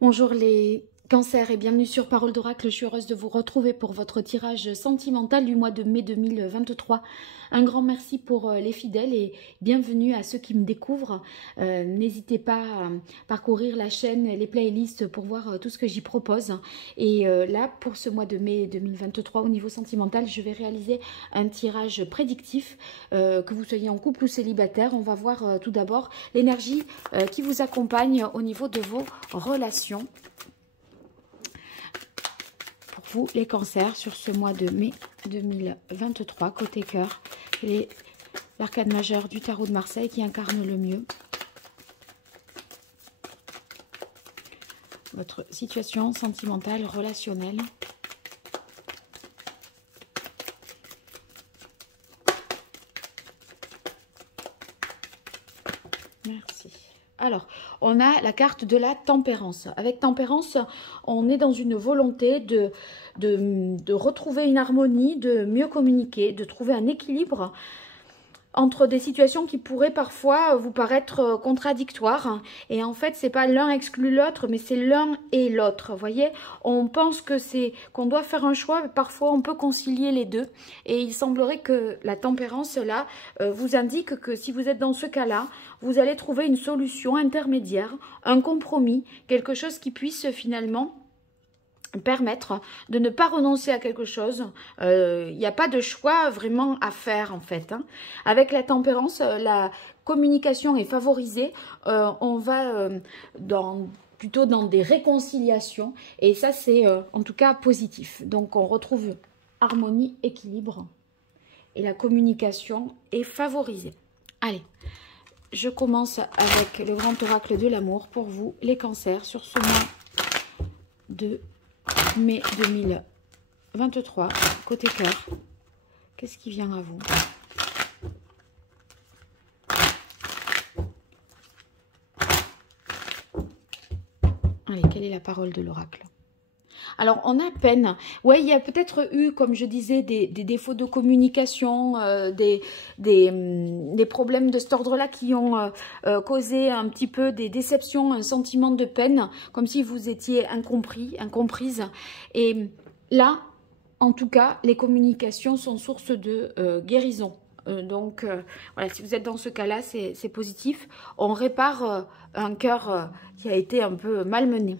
Bonjour les cancers et bienvenue sur Parole d'Oracle. Je suis heureuse de vous retrouver pour votre tirage sentimental du mois de mai 2023. Un grand merci pour les fidèles et bienvenue à ceux qui me découvrent. N'hésitez pas à parcourir la chaîne, les playlists pour voir tout ce que j'y propose. Et là, pour ce mois de mai 2023, au niveau sentimental, je vais réaliser un tirage prédictif, que vous soyez en couple ou célibataire. On va voir tout d'abord l'énergie qui vous accompagne au niveau de vos relations. Pour vous, les cancers, sur ce mois de mai 2023, côté cœur, l'arcane majeur du tarot de Marseille qui incarne le mieux votre situation sentimentale, relationnelle. Merci. Alors, on a la carte de la tempérance. Avec tempérance, on est dans une volonté de retrouver une harmonie, de mieux communiquer, de trouver un équilibre entre des situations qui pourraient parfois vous paraître contradictoires. Et en fait, c'est pas l'un exclut l'autre, mais c'est l'un et l'autre. Vous voyez, on pense que qu'on doit faire un choix, mais parfois on peut concilier les deux. Et il semblerait que la tempérance, là, vous indique que si vous êtes dans ce cas-là, vous allez trouver une solution intermédiaire, un compromis, quelque chose qui puisse finalement permettre de ne pas renoncer à quelque chose. Il n'y a pas de choix vraiment à faire en fait. Avec la tempérance, la communication est favorisée. On va plutôt dans des réconciliations et ça c'est en tout cas positif. Donc on retrouve harmonie, équilibre et la communication est favorisée. Allez, je commence avec le grand oracle de l'amour pour vous les cancers sur ce mois de mai 2023, côté cœur. Qu'est-ce qui vient à vous? Allez, quelle est la parole de l'oracle? Alors, on a peine. Ouais, il y a peut-être eu, comme je disais, des défauts de communication, des problèmes de cet ordre-là qui ont causé un petit peu des déceptions, un sentiment de peine, comme si vous étiez incompris, incomprise. Et là, en tout cas, les communications sont source de guérison. Donc, voilà, si vous êtes dans ce cas-là, c'est positif. On répare un cœur qui a été un peu malmené.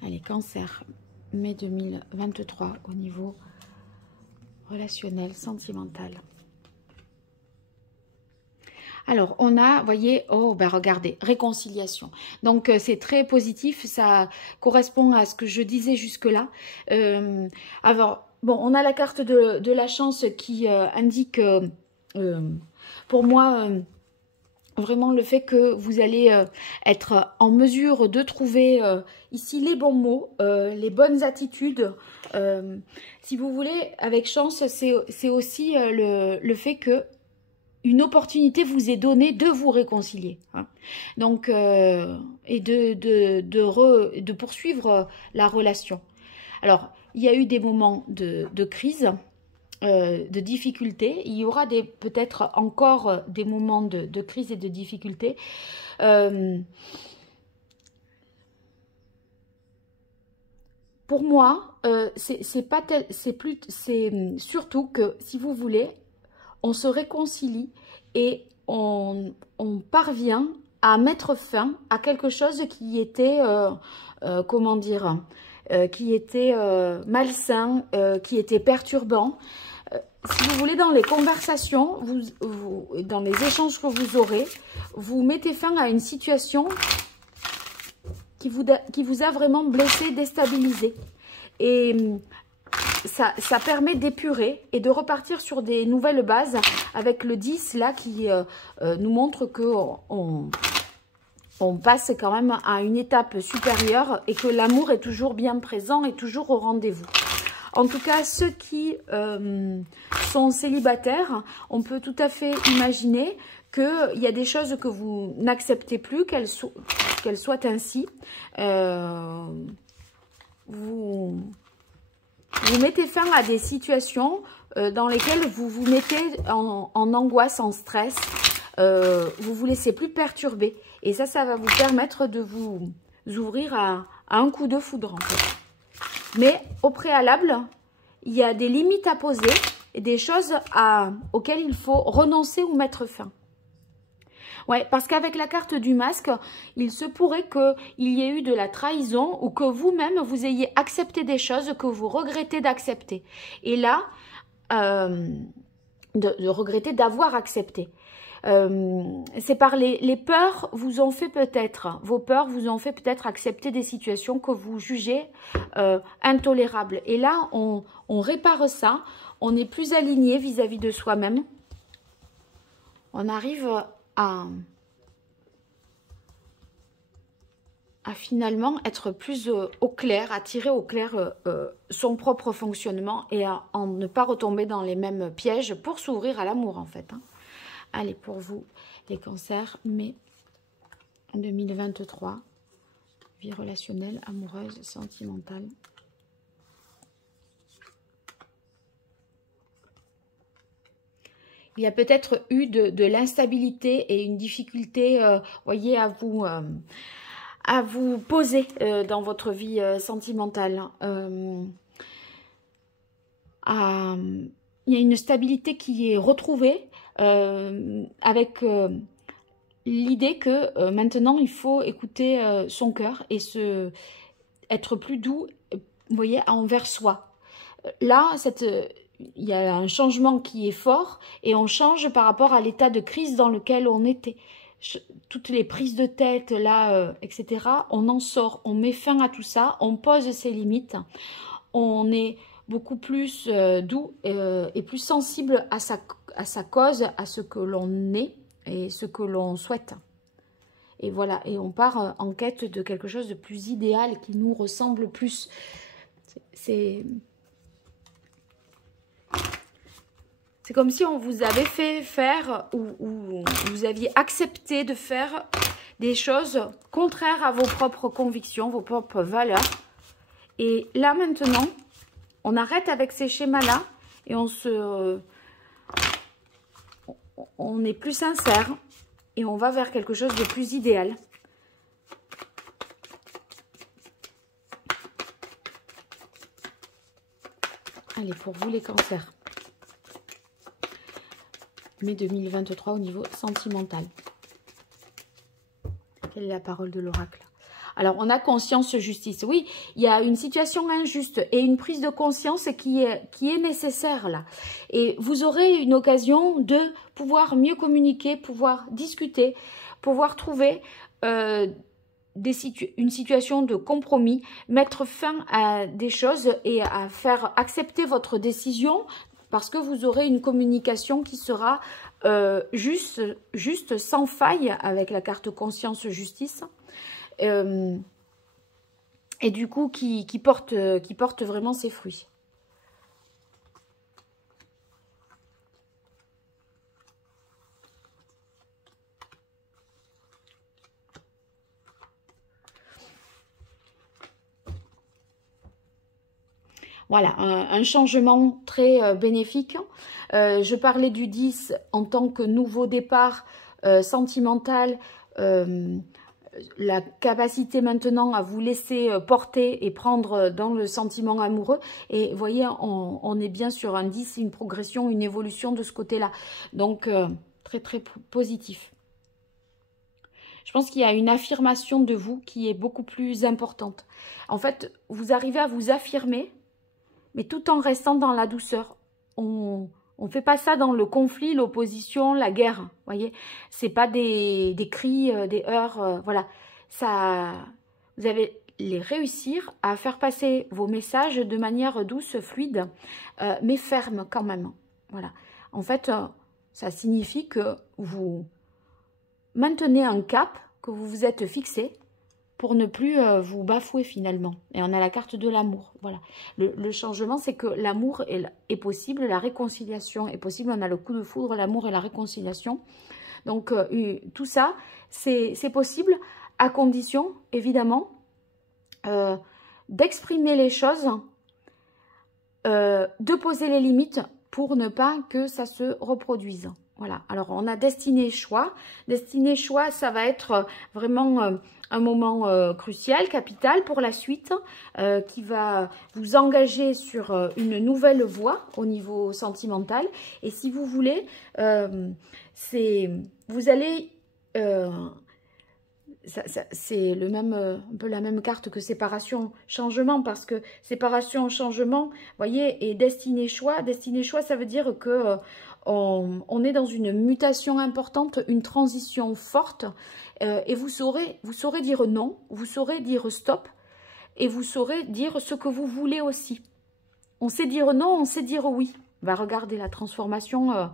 Allez, cancer, mai 2023 au niveau relationnel, sentimental. Alors, on a, voyez, oh, ben regardez, réconciliation. Donc, c'est très positif, ça correspond à ce que je disais jusque-là. Alors, bon, on a la carte de la chance qui indique, pour moi, vraiment le fait que vous allez être en mesure de trouver ici les bons mots, les bonnes attitudes. Si vous voulez, avec chance, c'est aussi le fait que une opportunité vous est donnée de vous réconcilier. Donc, et de poursuivre la relation. Alors, il y a eu des moments de crise, de difficultés. Il y aura peut-être encore des moments de crise et de difficultés. Pour moi, c'est surtout que, si vous voulez, on se réconcilie et on parvient à mettre fin à quelque chose qui était, comment dire, qui était malsain, qui était perturbant. Si vous voulez, dans les conversations, dans les échanges que vous aurez, vous mettez fin à une situation qui vous a vraiment blessé, déstabilisé. Et ça permet d'épurer et de repartir sur des nouvelles bases avec le 10 là qui nous montre qu'on passe quand même à une étape supérieure et que l'amour est toujours bien présent et toujours au rendez-vous. En tout cas, ceux qui sont célibataires, on peut tout à fait imaginer qu'il y a des choses que vous n'acceptez plus, qu'elles soient ainsi. Vous mettez fin à des situations dans lesquelles vous vous mettez en angoisse, en stress. Vous vous laissez plus perturber. Et ça va vous permettre de vous ouvrir à un coup de foudre, en fait. Mais au préalable, il y a des limites à poser et des choses auxquelles il faut renoncer ou mettre fin. Ouais, parce qu'avec la carte du masque, il se pourrait qu'il y ait eu de la trahison ou que vous-même, vous ayez accepté des choses que vous regrettez d'accepter. Et là, de regretter d'avoir accepté. C'est par les peurs vous ont fait peut-être, vos peurs vous ont fait peut-être accepter des situations que vous jugez intolérables. Et là, on répare ça, on est plus aligné vis-à-vis de soi-même. On arrive à finalement être plus au clair, à tirer au clair son propre fonctionnement et à ne pas retomber dans les mêmes pièges pour s'ouvrir à l'amour en fait. Hein. Allez, pour vous, les cancers, mai 2023, vie relationnelle, amoureuse, sentimentale. Il y a peut-être eu de l'instabilité et une difficulté, voyez, à vous poser dans votre vie sentimentale. Il y a une stabilité qui est retrouvée avec l'idée que maintenant il faut écouter son cœur et être plus doux, vous voyez, envers soi. Là, il y a un changement qui est fort et on change par rapport à l'état de crise dans lequel on était. Toutes les prises de tête, là, etc., on en sort, on met fin à tout ça, on pose ses limites, on est beaucoup plus doux et plus sensible à sa cause, à ce que l'on est et ce que l'on souhaite. Et voilà, et on part en quête de quelque chose de plus idéal, qui nous ressemble plus. C'est comme si on vous avait fait faire ou vous aviez accepté de faire des choses contraires à vos propres convictions, vos propres valeurs. Et là maintenant, on arrête avec ces schémas-là et on est plus sincère et on va vers quelque chose de plus idéal. Allez, pour vous les cancers. Mai 2023 au niveau sentimental. Quelle est la parole de l'oracle? Alors, on a conscience, justice. Oui, il y a une situation injuste et une prise de conscience qui est nécessaire là. Et vous aurez une occasion de pouvoir mieux communiquer, pouvoir discuter, pouvoir trouver une situation de compromis, mettre fin à des choses et à faire accepter votre décision parce que vous aurez une communication qui sera juste, sans faille avec la carte conscience justice. Et du coup, qui porte vraiment ses fruits. Voilà, un changement très bénéfique. Je parlais du 10 en tant que nouveau départ sentimental, la capacité maintenant à vous laisser porter et prendre dans le sentiment amoureux. Et vous voyez, on est bien sur un 10, une progression, une évolution de ce côté-là. Donc, très, très positif. Je pense qu'il y a une affirmation de vous qui est beaucoup plus importante. En fait, vous arrivez à vous affirmer, mais tout en restant dans la douceur. On ne fait pas ça dans le conflit, l'opposition, la guerre. Voyez, c'est pas des cris, des heurts. Voilà, ça, vous allez les réussir à faire passer vos messages de manière douce, fluide, mais ferme quand même. Voilà. En fait, ça signifie que vous maintenez un cap, que vous vous êtes fixé, pour ne plus vous bafouer finalement. Et on a la carte de l'amour. Voilà. Le changement, c'est que l'amour est possible, la réconciliation est possible. On a le coup de foudre, l'amour et la réconciliation. Donc, tout ça, c'est possible à condition, évidemment, d'exprimer les choses, de poser les limites pour ne pas que ça se reproduise. Voilà, alors on a destinée choix. Destinée choix, ça va être vraiment un moment crucial, capital pour la suite, qui va vous engager sur une nouvelle voie au niveau sentimental. Et si vous voulez, vous allez... c'est le même, un peu la même carte que séparation, changement, parce que séparation, changement, vous voyez, et destinée choix. Destinée choix, ça veut dire que on est dans une mutation importante, une transition forte, et vous saurez dire non, vous saurez dire stop, et vous saurez dire ce que vous voulez aussi. On sait dire non, on sait dire oui. Va regarder la transformation,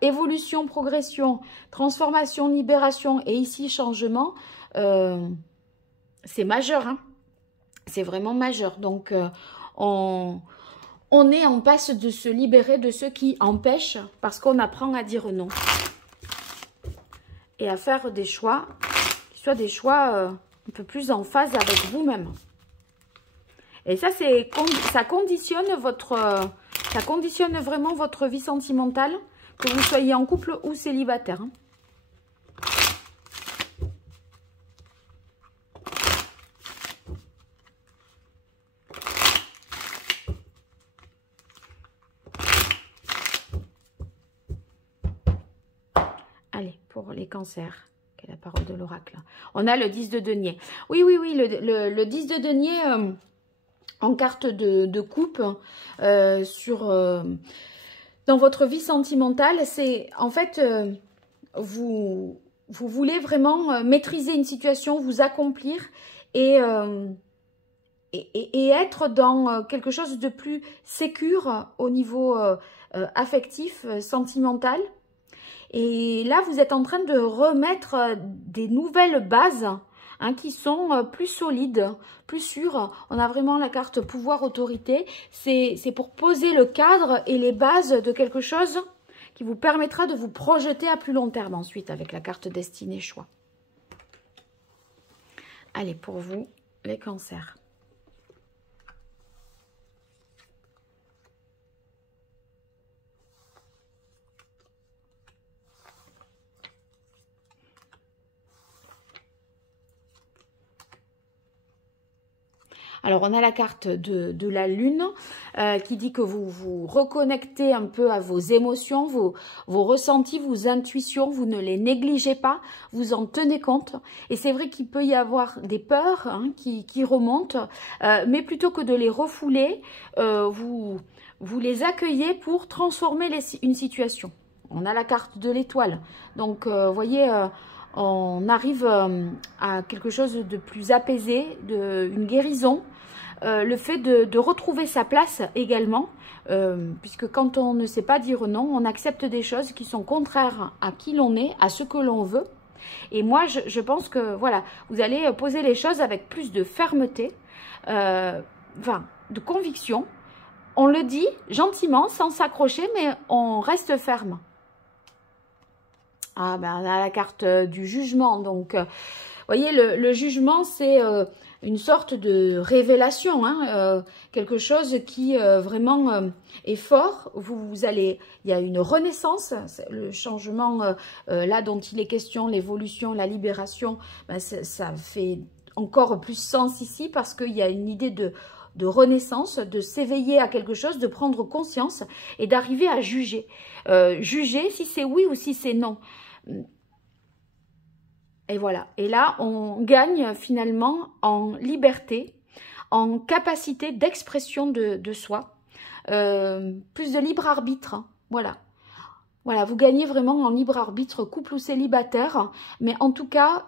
évolution, progression, transformation, libération et ici changement. C'est majeur, hein. C'est vraiment majeur. Donc, on est en passe de se libérer de ce qui empêche parce qu'on apprend à dire non. Et à faire des choix, qui soient des choix un peu plus en phase avec vous-même. Et ça, ça conditionne ça conditionne vraiment votre vie sentimentale, que vous soyez en couple ou célibataire. Allez, pour les cancers, quelle est la parole de l'oracle? On a le 10 de denier. Oui, oui, oui, le 10 de denier... en carte de coupe dans votre vie sentimentale, c'est en fait vous voulez vraiment maîtriser une situation, vous accomplir et être dans quelque chose de plus sécure au niveau affectif, sentimental. Et là, vous êtes en train de remettre des nouvelles bases, hein, qui sont plus solides, plus sûres. On a vraiment la carte pouvoir autorité. C'est pour poser le cadre et les bases de quelque chose qui vous permettra de vous projeter à plus long terme ensuite avec la carte destinée choix. Allez, pour vous, les cancers. Alors, on a la carte de la lune qui dit que vous vous reconnectez un peu à vos émotions, vos ressentis, vos intuitions. Vous ne les négligez pas, vous en tenez compte. Et c'est vrai qu'il peut y avoir des peurs, hein, qui remontent, mais plutôt que de les refouler, vous les accueillez pour transformer une situation. On a la carte de l'étoile. Donc, vous voyez... on arrive à quelque chose de plus apaisé, une guérison. Le fait de retrouver sa place également, puisque quand on ne sait pas dire non, on accepte des choses qui sont contraires à qui l'on est, à ce que l'on veut. Et moi, je pense que voilà, vous allez poser les choses avec plus de fermeté, enfin, de conviction. On le dit gentiment, sans s'accrocher, mais on reste ferme. Ah ben, on a la carte du jugement. Donc, vous voyez, le jugement, c'est une sorte de révélation, hein, quelque chose qui vraiment est fort. Il y a une renaissance, le changement là dont il est question, l'évolution, la libération, ben, ça fait encore plus sens ici parce qu'il y a une idée de renaissance, de s'éveiller à quelque chose, de prendre conscience et d'arriver à juger. Juger si c'est oui ou si c'est non. Et voilà. Et là, on gagne finalement en liberté, en capacité d'expression de soi, plus de libre arbitre. Hein. Voilà. Voilà, vous gagnez vraiment en libre arbitre, couple ou célibataire, mais en tout cas,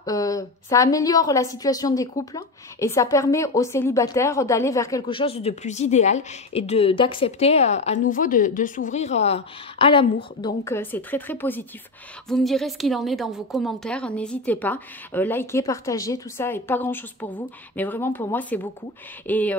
ça améliore la situation des couples et ça permet aux célibataires d'aller vers quelque chose de plus idéal et d'accepter à nouveau de s'ouvrir à l'amour. Donc, c'est très très positif. Vous me direz ce qu'il en est dans vos commentaires, n'hésitez pas, likez, partagez, tout ça est pas grand chose pour vous, mais vraiment pour moi c'est beaucoup. Et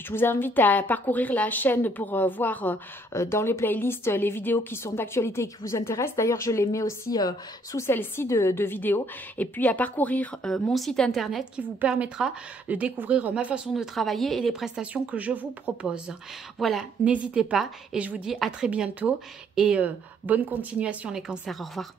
Je vous invite à parcourir la chaîne pour voir dans les playlists les vidéos qui sont d'actualité et qui vous intéressent. D'ailleurs, je les mets aussi sous celle-ci de vidéos. Et puis à parcourir mon site internet qui vous permettra de découvrir ma façon de travailler et les prestations que je vous propose. Voilà, n'hésitez pas et je vous dis à très bientôt et bonne continuation les cancers. Au revoir.